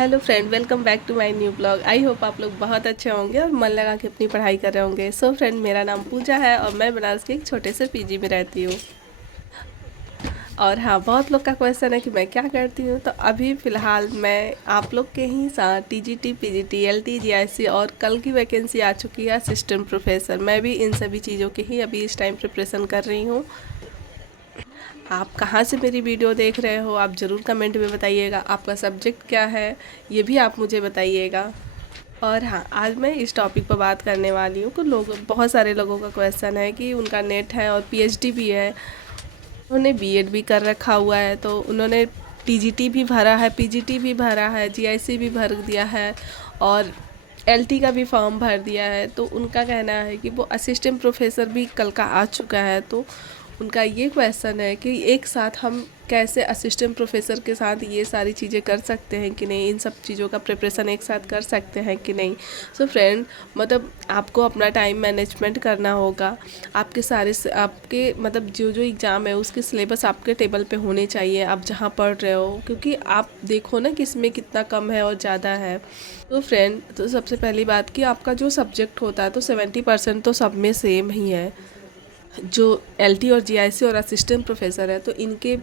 Hello friend, welcome back to my new blog. I hope आप लोग बहुत अच्छे होंगे और मन लगा के अपनी पढ़ाई कर रहे होंगे। सो फ्रेंड, मेरा नाम पूजा है और मैं बनारस के एक छोटे से पीजी में रहती हूँ। और हाँ, बहुत लोग का क्वेश्चन है कि मैं क्या करती हूँ। तो अभी फ़िलहाल मैं आप लोग के ही साथ टीजीटी, पीजीटी, एलटी, जीआईसी और कल की वैकेंसी आ चुकी है असिस्टेंट प्रोफेसर। मैं भी इन सभी चीज़ों की ही अभी इस टाइम प्रिपरेशन कर रही हूँ। आप कहाँ से मेरी वीडियो देख रहे हो, आप ज़रूर कमेंट में बताइएगा। आपका सब्जेक्ट क्या है, ये भी आप मुझे बताइएगा। और हाँ, आज मैं इस टॉपिक पर बात करने वाली हूँ कि बहुत सारे लोगों का क्वेश्चन है कि उनका नेट है और पीएचडी भी है, उन्होंने बीएड भी कर रखा हुआ है, तो उन्होंने टीजीटी भी भरा है, पीजीटी भी भरा है, जीआईसी भी भर दिया है और एलटी का भी फॉर्म भर दिया है। तो उनका कहना है कि वो असिस्टेंट प्रोफेसर भी कल का आ चुका है। तो उनका ये क्वेश्चन है कि एक साथ हम कैसे असिस्टेंट प्रोफेसर के साथ ये सारी चीज़ें कर सकते हैं कि नहीं, इन सब चीज़ों का प्रिपरेशन एक साथ कर सकते हैं कि नहीं। सो फ्रेंड, मतलब आपको अपना टाइम मैनेजमेंट करना होगा। आपके मतलब जो जो एग्ज़ाम है उसके सिलेबस आपके टेबल पे होने चाहिए, आप जहाँ पढ़ रहे हो, क्योंकि आप देखो ना कि इसमें कितना कम है और ज़्यादा है। तो फ्रेंड, तो सबसे पहली बात कि आपका जो सब्जेक्ट होता है तो 70% तो सब में सेम ही है। जो एलटी और जीआईसी और असिस्टेंट प्रोफेसर है तो इनके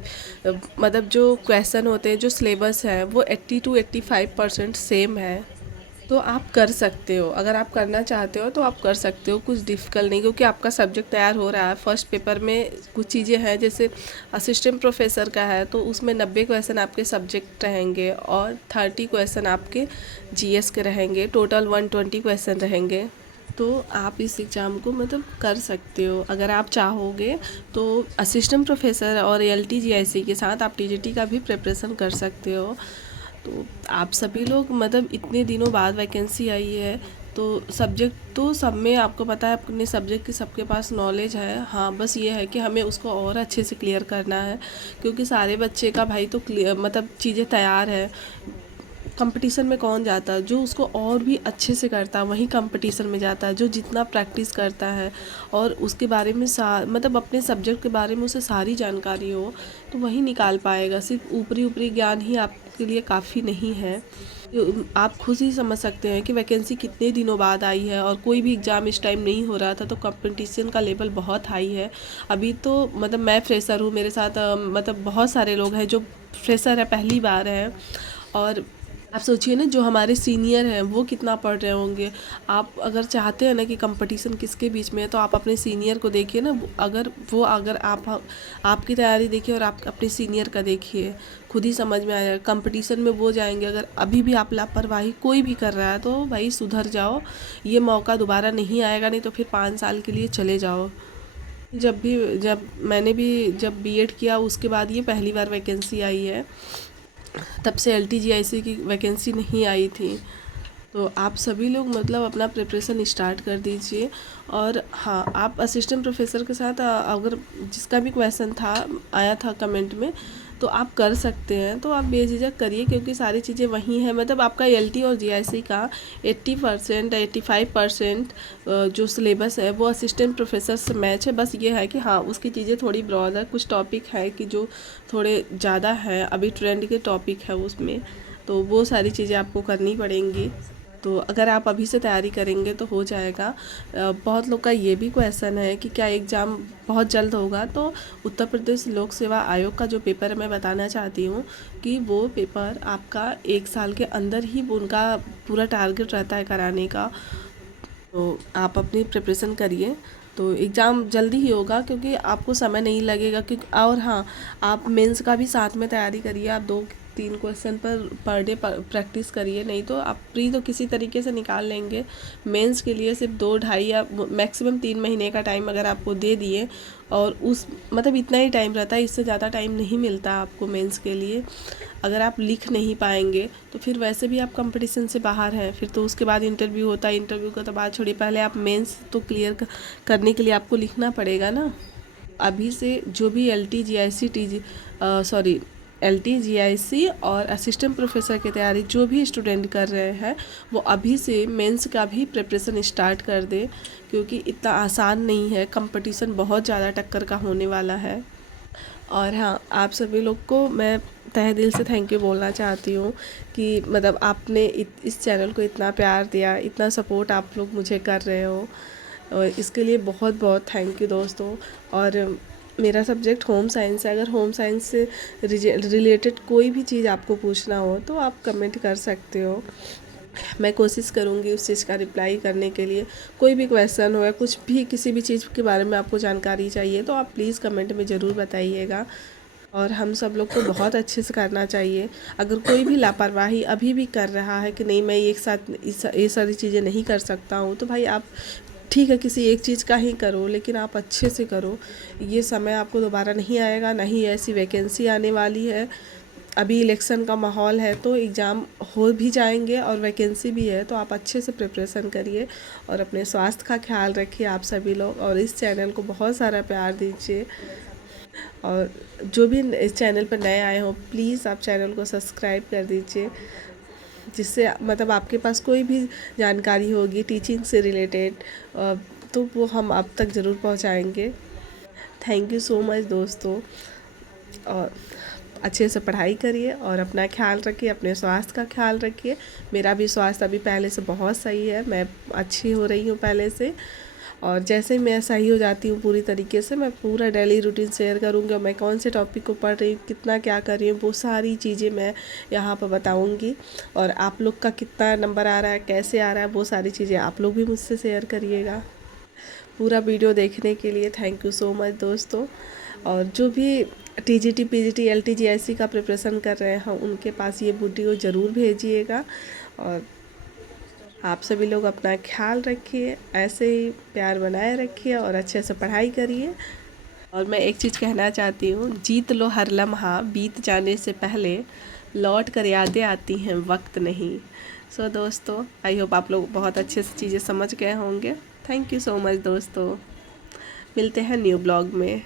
मतलब जो क्वेश्चन होते हैं, जो सिलेबस है वो 80 to 85% सेम है। तो आप कर सकते हो, अगर आप करना चाहते हो तो आप कर सकते हो, कुछ डिफ़िकल्ट नहीं, क्योंकि आपका सब्जेक्ट तैयार हो रहा है। फर्स्ट पेपर में कुछ चीज़ें हैं, जैसे असिस्टेंट प्रोफेसर का है तो उसमें 90 क्वेश्चन आपके सब्जेक्ट रहेंगे और 30 क्वेश्चन आपके जीएस के रहेंगे, टोटल 120 क्वेश्चन रहेंगे। तो आप इस एग्ज़ाम को मतलब कर सकते हो अगर आप चाहोगे। तो असिस्टेंट प्रोफेसर और एलटी जीआईसी के साथ आप टीजीटी का भी प्रिपरेशन कर सकते हो। तो आप सभी लोग मतलब इतने दिनों बाद वैकेंसी आई है, तो सब्जेक्ट तो सब में आपको पता है, अपने सब्जेक्ट की सबके पास नॉलेज है। हाँ, बस ये है कि हमें उसको और अच्छे से क्लियर करना है, क्योंकि सारे बच्चे का भाई तो क्लियर मतलब चीज़ें तैयार है। कंपटीशन में कौन जाता है? जो उसको और भी अच्छे से करता है वही कंपटीशन में जाता है, जो जितना प्रैक्टिस करता है और उसके बारे में मतलब अपने सब्जेक्ट के बारे में उसे सारी जानकारी हो, तो वही निकाल पाएगा। सिर्फ ऊपरी ऊपरी ज्ञान ही आपके लिए काफ़ी नहीं है। आप खुद ही समझ सकते हैं कि वैकेंसी कितने दिनों बाद आई है और कोई भी एग्ज़ाम इस टाइम नहीं हो रहा था, तो कंपटीशन का लेवल बहुत हाई है। अभी तो मतलब मैं फ्रेशर हूँ, मेरे साथ मतलब बहुत सारे लोग हैं जो फ्रेशर है, पहली बार है। और आप सोचिए ना, जो हमारे सीनियर हैं वो कितना पढ़ रहे होंगे। आप अगर चाहते हैं ना कि कंपटीशन किसके बीच में है, तो आप अपने सीनियर को देखिए ना। अगर आप आपकी तैयारी देखिए और आप अपने सीनियर का देखिए, खुद ही समझ में आ जाएगा। कंपटीशन में वो जाएंगे, अगर अभी भी आप लापरवाही कोई भी कर रहा है तो भाई सुधर जाओ, ये मौका दोबारा नहीं आएगा, नहीं तो फिर 5 साल के लिए चले जाओ। जब मैंने भी जब बीएड किया उसके बाद ये पहली बार वैकेंसी आई है, तब से एलटीजीआईसी की वैकेंसी नहीं आई थी। तो आप सभी लोग मतलब अपना प्रिपरेशन स्टार्ट कर दीजिए। और हाँ, आप असिस्टेंट प्रोफेसर के साथ अगर जिसका भी क्वेश्चन था आया था कमेंट में, तो आप कर सकते हैं, तो आप बेझिझक करिए, क्योंकि सारी चीज़ें वही हैं। मतलब आपका एलटी और जीआईसी का 80% 85% जो सिलेबस है वो असिस्टेंट प्रोफेसर से मैच है। बस ये है कि हाँ, उसकी चीज़ें थोड़ी ब्रॉड है, कुछ टॉपिक है कि जो थोड़े ज़्यादा हैं, अभी ट्रेंड के टॉपिक है उसमें, तो वो सारी चीज़ें आपको करनी पड़ेंगी। तो अगर आप अभी से तैयारी करेंगे तो हो जाएगा। बहुत लोग का ये भी क्वेश्चन है कि क्या एग्ज़ाम बहुत जल्द होगा। तो उत्तर प्रदेश लोक सेवा आयोग का जो पेपर है, मैं बताना चाहती हूँ कि वो पेपर आपका 1 साल के अंदर ही उनका पूरा टारगेट रहता है कराने का। तो आप अपनी प्रिपरेशन करिए, तो एग्ज़ाम जल्दी ही होगा, क्योंकि आपको समय नहीं लगेगा। क्योंकि और हाँ, आप मेंस का भी साथ में तैयारी करिए। आप 2-3 क्वेश्चन पर डे प्रैक्टिस करिए, नहीं तो आप प्री तो किसी तरीके से निकाल लेंगे। मेंस के लिए सिर्फ 2-2.5 या मैक्सिमम 3 महीने का टाइम अगर आपको दे दिए, और उस मतलब इतना ही टाइम रहता है, इससे ज़्यादा टाइम नहीं मिलता आपको मेंस के लिए। अगर आप लिख नहीं पाएंगे तो फिर वैसे भी आप कंपटीशन से बाहर हैं, फिर तो उसके बाद इंटरव्यू होता है। इंटरव्यू का तो बात छोड़िए, पहले आप मेंस तो क्लियर करने के लिए आपको लिखना पड़ेगा ना। अभी से जो भी एल टी जी आई सी और असिस्टेंट प्रोफेसर की तैयारी जो भी स्टूडेंट कर रहे हैं, वो अभी से मेंस का भी प्रिपरेशन स्टार्ट कर दे, क्योंकि इतना आसान नहीं है, कंपटीशन बहुत ज़्यादा टक्कर का होने वाला है। और हाँ, आप सभी लोग को मैं तहे दिल से थैंक यू बोलना चाहती हूँ कि मतलब आपने इस चैनल को इतना प्यार दिया, इतना सपोर्ट आप लोग मुझे कर रहे हो, और इसके लिए बहुत बहुत थैंक यू दोस्तों। और मेरा सब्जेक्ट होम साइंस है। अगर होम साइंस से रिलेटेड कोई भी चीज़ आपको पूछना हो तो आप कमेंट कर सकते हो। मैं कोशिश करूँगी उस चीज़ का रिप्लाई करने के लिए। कोई भी क्वेश्चन हो या कुछ भी किसी भी चीज़ के बारे में आपको जानकारी चाहिए तो आप प्लीज़ कमेंट में ज़रूर बताइएगा। और हम सब लोग को बहुत अच्छे से करना चाहिए। अगर कोई भी लापरवाही अभी भी कर रहा है कि नहीं मैं एक साथ ये सारी चीज़ें नहीं कर सकता हूँ, तो भाई आप ठीक है किसी एक चीज़ का ही करो, लेकिन आप अच्छे से करो। ये समय आपको दोबारा नहीं आएगा, ना ही ऐसी वैकेंसी आने वाली है। अभी इलेक्शन का माहौल है तो एग्ज़ाम हो भी जाएंगे और वैकेंसी भी है, तो आप अच्छे से प्रिपरेशन करिए और अपने स्वास्थ्य का ख्याल रखिए आप सभी लोग। और इस चैनल को बहुत सारा प्यार दीजिए। और जो भी इस चैनल पर नए आए हो प्लीज़ आप चैनल को सब्सक्राइब कर दीजिए, जिससे मतलब आपके पास कोई भी जानकारी होगी टीचिंग से रिलेटेड तो वो हम आप तक ज़रूर पहुंचाएंगे। थैंक यू सो मच दोस्तों। और अच्छे से पढ़ाई करिए और अपना ख्याल रखिए, अपने स्वास्थ्य का ख्याल रखिए। मेरा भी स्वास्थ्य अभी पहले से बहुत सही है, मैं अच्छी हो रही हूँ पहले से। और जैसे ही मैं सही हो जाती हूँ पूरी तरीके से, मैं पूरा डेली रूटीन शेयर करूँगी और मैं कौन से टॉपिक को पढ़ रही हूँ, कितना क्या कर रही हूँ, वो सारी चीज़ें मैं यहाँ पर बताऊँगी। और आप लोग का कितना नंबर आ रहा है, कैसे आ रहा है, वो सारी चीज़ें आप लोग भी मुझसे शेयर करिएगा। पूरा वीडियो देखने के लिए थैंक यू सो मच दोस्तों। और जो भी टीजीटी पीजीटी एलटीजीएससी का प्रिपरेशन कर रहे हैं उनके पास ये वीडियो ज़रूर भेजिएगा। और आप सभी लोग अपना ख्याल रखिए, ऐसे ही प्यार बनाए रखिए और अच्छे से पढ़ाई करिए। और मैं एक चीज़ कहना चाहती हूँ, जीत लो हर लम्हा बीत जाने से पहले, लौट कर यादें आती हैं वक्त नहीं। सो दोस्तों, आई होप आप लोग बहुत अच्छे से चीज़ें समझ गए होंगे। थैंक यू सो मच दोस्तों। मिलते हैं न्यू ब्लॉग में।